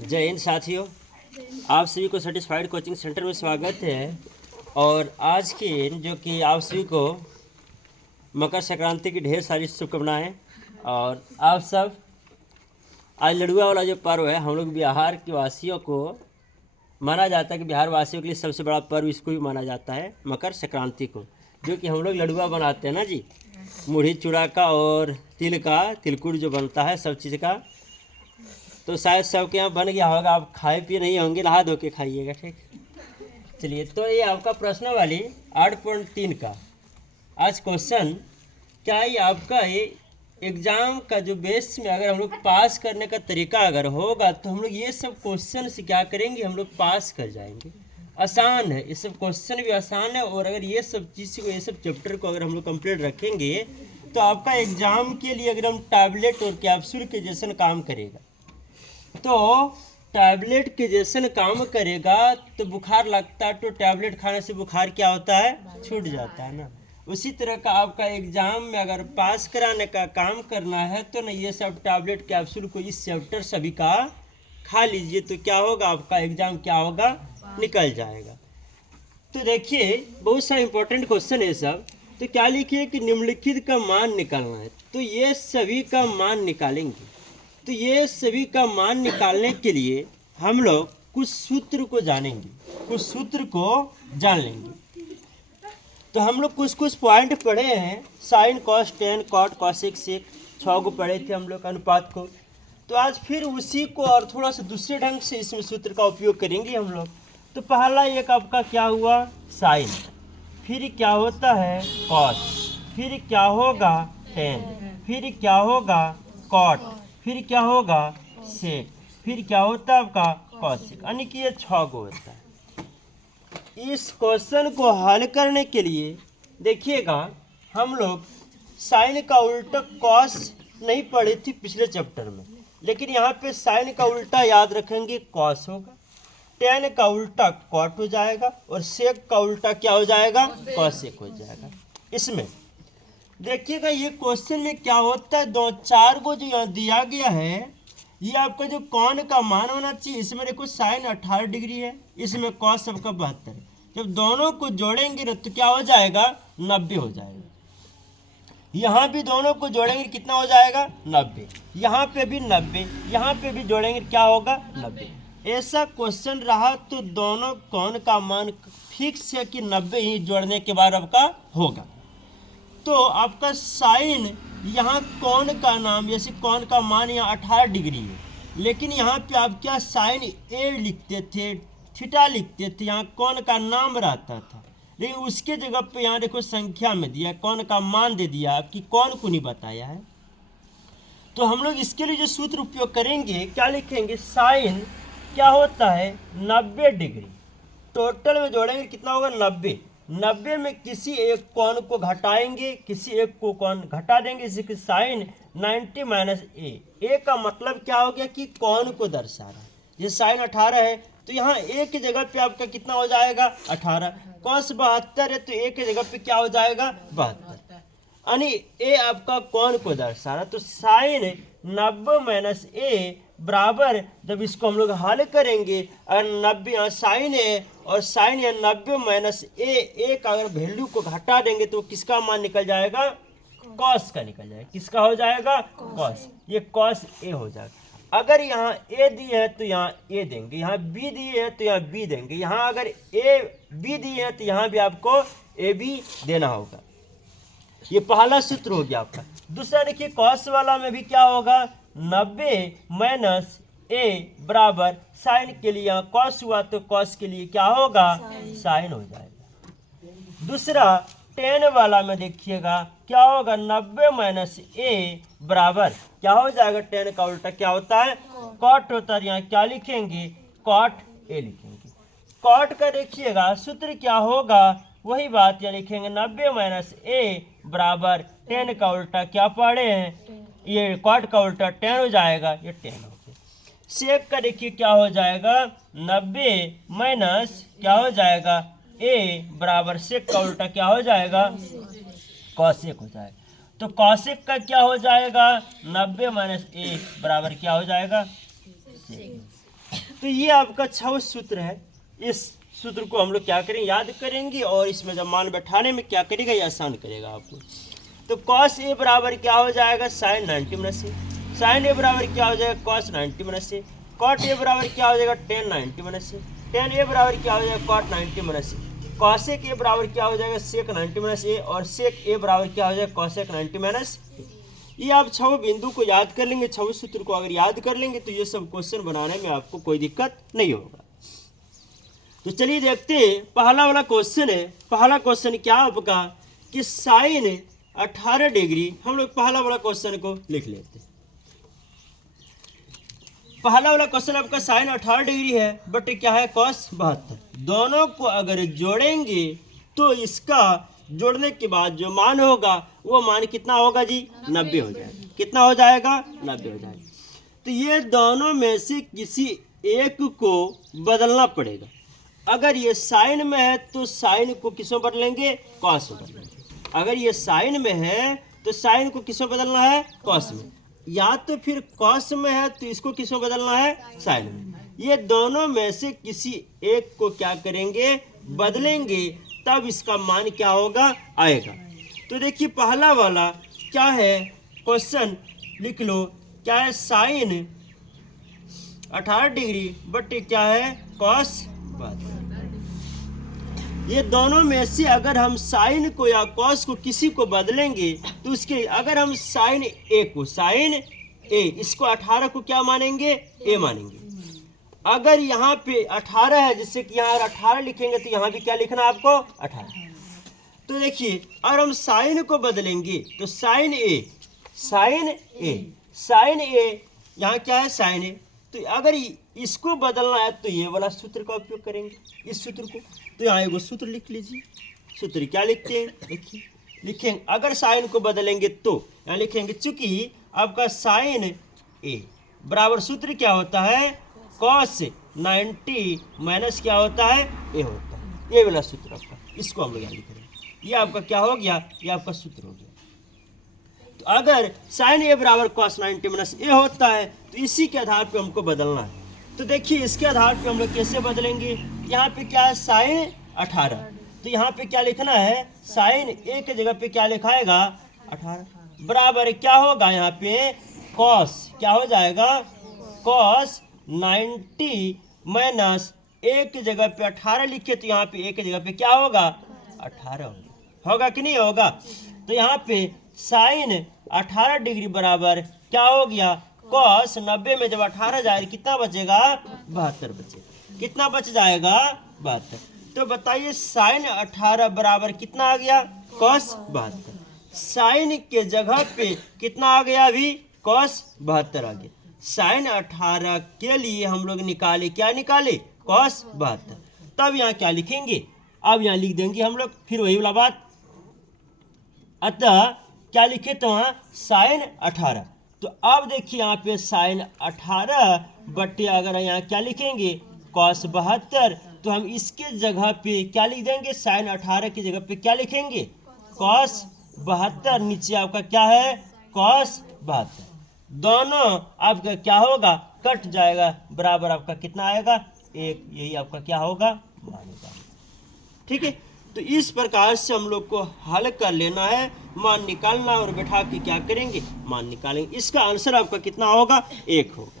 जय हिंद साथियों, आप सभी को सेटिस्फाइड कोचिंग सेंटर में स्वागत है। और आज के जो कि आप सभी को मकर संक्रांति की ढेर सारी शुभकामनाएं। और आप सब आज लड़ुआ वाला जो पर्व है, हम लोग बिहार के वासियों को माना जाता है कि बिहार वासियों के लिए सबसे बड़ा पर्व इसको भी माना जाता है मकर संक्रांति को, जो कि हम लोग लड़ुआ बनाते हैं ना जी, मुढ़ी चूड़ा का और तिल का, तिलकुट जो बनता है सब चीज़ का। तो शायद सबके यहाँ बन गया होगा, आप खाए पिए नहीं होंगे, नहा धो के खाइएगा, ठीक। चलिए, तो ये आपका प्रश्न वाली 8.3 का आज क्वेश्चन, क्या ये आपका ये एग्ज़ाम का जो बेस में अगर हम लोग पास करने का तरीका अगर होगा तो हम लोग ये सब क्वेश्चन से क्या करेंगे, हम लोग पास कर जाएंगे। आसान है, ये सब क्वेश्चन भी आसान है। और अगर ये सब चीज़ को, ये सब चैप्टर को अगर हम लोग कंप्लीट रखेंगे तो आपका एग्ज़ाम के लिए एकदम टैबलेट और कैप्सूल के जैसा काम करेगा। तो टैबलेट के जैसे काम करेगा, तो बुखार लगता है तो टैबलेट खाने से बुखार क्या होता है, छूट जाता है ना। उसी तरह का आपका एग्जाम में अगर पास कराने का काम करना है तो ना, ये सब टैबलेट कैप्सूल को इस चैप्टर सभी का खा लीजिए, तो क्या होगा, आपका एग्जाम क्या होगा, निकल जाएगा। तो देखिए, बहुत सारा इंपॉर्टेंट क्वेश्चन है सब। तो क्या लिखिए कि निम्नलिखित का मान निकालना है, तो ये सभी का मान निकालेंगे। तो ये सभी का मान निकालने के लिए हम लोग कुछ सूत्र को जानेंगे, कुछ सूत्र को जान लेंगे। तो हम लोग कुछ पॉइंट पढ़े हैं, sine cos tan cot cosec sec, 6 को पढ़े थे हम लोग अनुपात को। तो आज फिर उसी को और थोड़ा सा दूसरे ढंग से इसमें सूत्र का उपयोग करेंगे हम लोग। तो पहला एक आपका क्या हुआ, साइन, फिर क्या होता है कॉस, फिर क्या होगा टेन, फिर क्या होगा कॉट, फिर क्या होगा सेक, फिर क्या होता है आपका कॉसेक, यानी कि ये 6 को होता है। इस क्वेश्चन को हल करने के लिए देखिएगा, हम लोग साइन का उल्टा कॉस नहीं पढ़ी थी पिछले चैप्टर में, लेकिन यहाँ पे साइन का उल्टा याद रखेंगे कॉस होगा, टेन का उल्टा कॉट हो जाएगा और सेक का उल्टा क्या हो जाएगा, कॉसेक हो जाएगा। इसमें देखिएगा ये क्वेश्चन में क्या होता है, 2-4 को जो यहाँ दिया गया है, ये आपका जो कॉन का मान होना चाहिए। इसमें देखो साइन 18 डिग्री है, इसमें कॉस सबका 72 है। जब दोनों को जोड़ेंगे ना तो क्या हो जाएगा, 90 हो जाएगा। यहाँ भी दोनों को जोड़ेंगे कितना हो जाएगा, 90। यहाँ पे भी 90, यहाँ पे भी जोड़ेंगे क्या होगा, 90। ऐसा क्वेश्चन रहा तो दोनों कॉन का मान फिक्स है कि 90 ही जोड़ने के बाद आपका होगा। तो आपका साइन, यहाँ कौन का नाम, जैसे कौन का मान यहाँ 18 डिग्री है, लेकिन यहाँ पे आप क्या साइन ए लिखते थे, थीटा लिखते थे, यहाँ कौन का नाम रहता था। लेकिन उसके जगह पे यहाँ देखो संख्या में दिया, कौन का मान दे दिया, आपकी कौन को नहीं बताया है। तो हम लोग इसके लिए जो सूत्र उपयोग करेंगे, क्या लिखेंगे, साइन क्या होता है 90 डिग्री, टोटल में जोड़ेंगे कितना होगा 90। 90 में किसी एक कोण को घटाएंगे, किसी एक को कोण घटा देंगे, जैसे कि साइन 90 माइनस ए का मतलब क्या हो गया कि कोण को दर्शा रहा है। जैसे साइन 18 है तो यहाँ ए की जगह पे आपका कितना हो जाएगा 18, कॉस 72 है तो ए की जगह पे क्या हो जाएगा 72, यानी ए आपका कोण को दर्शा रहा। तो साइन 90 माइनस ए बराबर, जब इसको हम लोग हल करेंगे, अगर 90 साइन है और साइन या 90 माइनस ए का अगर वैल्यू को घटा देंगे तो किसका मान निकल जाएगा, कॉस का निकल जाएगा। किसका हो जाएगा, कॉस, ये कॉस ए हो जाएगा। अगर यहाँ ए दिए है तो यहाँ ए देंगे, यहाँ बी दिए है तो यहाँ बी देंगे, यहाँ अगर ए बी दिए है तो यहाँ भी आपको ए बी देना होगा। ये पहला सूत्र हो गया आपका। दूसरा देखिए, कॉस वाला में भी क्या होगा, 90 माइनस ए बराबर, साइन के लिए यहाँ कॉस हुआ तो कॉस के लिए क्या होगा, साइन हो जाएगा। दूसरा टेन वाला में देखिएगा क्या होगा, 90 माइनस ए बराबर क्या हो जाएगा, टेन का उल्टा क्या होता है, कॉट होता है। यहाँ क्या लिखेंगे, कॉट ए लिखेंगे। कॉट का देखिएगा सूत्र क्या होगा, वही बात यहाँ लिखेंगे, 90 माइनस ए बराबर टेन का उल्टा क्या पढ़े हैं, ये कॉट का उल्टा 10 हो जाएगा, ये 10 हो गया। सेक का देखिए क्या हो जाएगा, 90 माइनस क्या हो जाएगा ए बराबर सेक का उल्टा क्या हो जाएगा, कॉसेक हो जाएगा। तो कॉसेक का क्या हो जाएगा, 90 माइनस ए बराबर क्या हो जाएगा, सेक। तो ये आपका 6वां सूत्र है। इस सूत्र को हम लोग क्या करेंगे, याद करेंगे, और इसमें जब मान बैठाने में क्या करेगा, ये आसान करेगा आपको। तो कॉस ए बराबर क्या हो जाएगा, sine 90 minus A. Sine A बराबर क्या हो जाएगा, cos 90 minus A. Cot A बराबर क्या हो जाएगा, tan 90 minus A. Tan A बराबर क्या हो जाएगा, cot 90 minus A. Cosec A बराबर क्या हो जाएगा, सेक 90 माइनस ए। और सेक ए बराबर क्या हो जाएगा, कॉसेक 90 माइनस ए। ये आप 6 बिंदु को याद कर लेंगे, 6 सूत्र को अगर याद कर लेंगे तो ये सब क्वेश्चन बनाने में आपको कोई दिक्कत नहीं होगा। तो चलिए देखते हैं, पहला वाला क्वेश्चन है। पहला क्वेश्चन क्या आपका कि साइन 18 डिग्री, हम लोग पहला वाला क्वेश्चन को लिख लेते हैं। पहला वाला क्वेश्चन आपका साइन 18 डिग्री है, बट क्या है, कॉस 72। दोनों को अगर जोड़ेंगे तो इसका जोड़ने के बाद जो मान होगा वो मान कितना होगा जी, 90 हो जाएगा। कितना हो जाएगा, 90 हो जाएगा। तो ये दोनों में से किसी एक को बदलना पड़ेगा। अगर ये साइन में है तो साइन को किसमें बदलेंगे, कॉस में बदलेंगे। अगर ये साइन में है तो साइन को किसमें बदलना है, कॉस में। या तो फिर कॉस में है तो इसको किसमें बदलना है, साइन में। ये दोनों में से किसी एक को क्या करेंगे, बदलेंगे, तब इसका मान क्या होगा, आएगा। तो देखिए पहला वाला क्या है, क्वेश्चन लिख लो, क्या है, साइन 18 डिग्री बट क्या है, कॉस 72। ये दोनों में से अगर हम साइन को या कॉस को किसी को बदलेंगे तो उसके, अगर हम साइन ए को, साइन ए, इसको 18 को क्या मानेंगे, ए मानेंगे। अगर यहाँ पे 18 है, जिससे कि यहाँ 18 लिखेंगे तो यहाँ भी क्या लिखना है आपको, 18। तो देखिए अगर हम साइन को बदलेंगे तो साइन ए, साइन ए, साइन ए, यहाँ क्या है, साइन ए। तो अगर इसको बदलना है तो ये वाला सूत्र का उपयोग करेंगे, इस सूत्र को। तो यहाँ एगो सूत्र लिख लीजिए। सूत्र क्या लिखते हैं, देखिए लिखेंगे, अगर साइन को बदलेंगे तो यहाँ लिखेंगे, चूंकि आपका साइन ए बराबर सूत्र क्या होता है, कॉस 90 माइनस क्या होता है, ए होता है। ये वाला सूत्र आपका, इसको हम लोग यहाँ लिख रहे हैं। ये आपका क्या हो गया, ये आपका सूत्र हो गया। तो अगर साइन ए बराबर कॉस 90 माइनस ए होता है तो इसी के आधार पे हमको बदलना है। तो देखिए इसके आधार पे हम लोग कैसे बदलेंगे, यहाँ पे क्या है, साइन 18, तो यहाँ पे क्या लिखना है, साइन ए के जगह पे क्या लिखाएगा, 18 बराबर क्या होगा, यहाँ पे कॉस क्या हो जाएगा, कॉस 90 माइनस ए की जगह पे 18 लिखे तो यहाँ पे ए की जगह पे क्या होगा, 18 होगा कि नहीं होगा। तो यहाँ पे साइन 18 डिग्री बराबर क्या हो गया, कॉस 90 में जब 18 जाए कितना बचेगा, 72 बचेगा। कितना बच जाएगा, 72। तो बताइए साइन 18 बराबर कितना आ गया, कॉस 72। साइन के जगह पे कितना आ गया, अभी कॉस 72 आ गया। साइन 18 के लिए हम लोग निकाले, क्या निकाले, कॉस 72। तब यहाँ क्या लिखेंगे, अब यहाँ लिख देंगे हम लोग, फिर वही वाला बात। अतः क्या लिखे तो वहाँ साइन 18। तो अब देखिए यहाँ पे साइन 18 बटे अगर यहाँ क्या लिखेंगे, कॉस 72, तो हम इसके जगह पे क्या लिख देंगे, साइन 18 की जगह पे क्या लिखेंगे, कॉस 72। नीचे आपका क्या है, कॉस 72। दोनों आपका क्या होगा, कट जाएगा, बराबर आपका कितना आएगा, 1। यही आपका क्या होगा, मान होगा। ठीक है, तो इस प्रकार से हम लोग को हल कर लेना है, मान निकालना और बैठा के क्या करेंगे, मान निकालेंगे। इसका आंसर आपका कितना होगा, 1 होगा।